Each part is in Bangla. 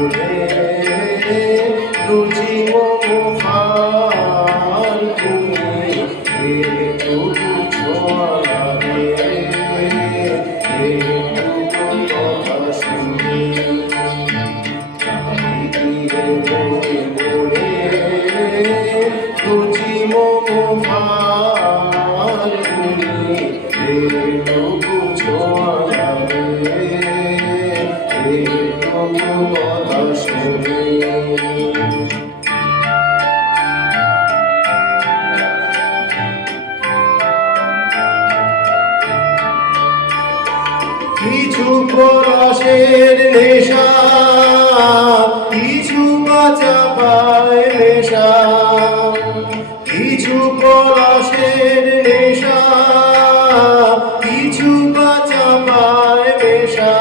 মনে রুচি মোহান তুমি এটুকু ছোঁয়া লাগে এটুকু কথা শুনি মনে মনে রুচি মোহান তুমি এটুকু ছোঁয়া লাগে এটুকু কথা শুনি কিছু পরশের নেশা কিছু বাঁচা পায় নেশা কিছু পরশের নেশা কিছু বাঁচা পায় নেশা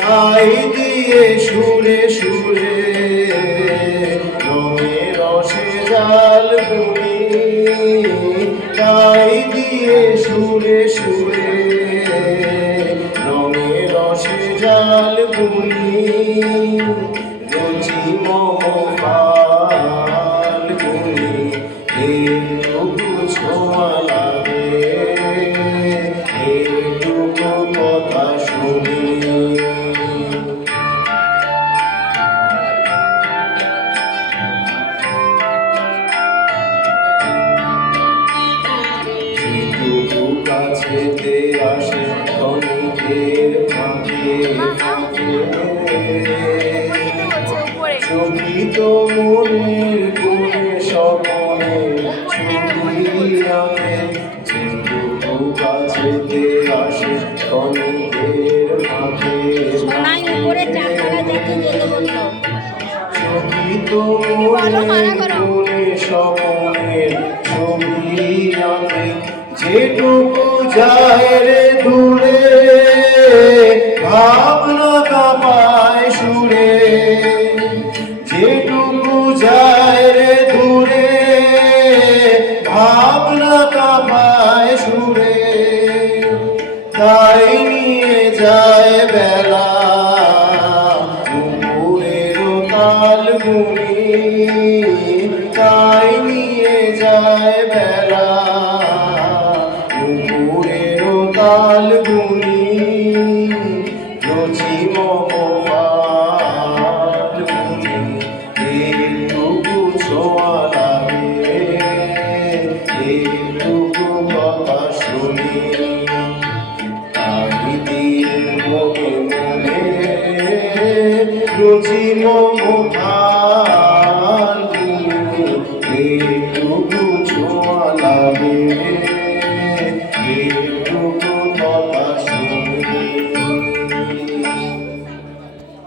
তাই দিয়ে সুরে সুরে রঙে রসে জাল বুনি তাই দিয়ে সুরে সুরে রঙে রসে জাল বুনি রুচি মোহান বুনি এটুকু ছোঁয়া লাগে এটুকু কথা শুনি কাছেতে আসে ক্ষণিকের ফাঁকে চকিত মনের গুণে স্বপনে ছবি আঁকে যেটুকু কাছেতে আসে ক্ষণিকের ফাঁকে চকিত মনের গুণে স্বপনে ছবি আঁকে যেটুকু যায় রে দূরে ভাবনা কাঁপায় সুরে যেটুকু যায় রে দূরে ভাবনা কাঁপায় সুরে তাই নিয়ে যায় বেলা দুপুরেরও তাল গুনি তাই নিয়ে যায় বেলা তাল গুনি রুচি মোহান গুনি এটুকু ছোঁয়া লাগে এটুকু কথা শুনি আমি দিন মনে মনে রুচি মোহান গুনি এটুকু ছোঁয়া লাগে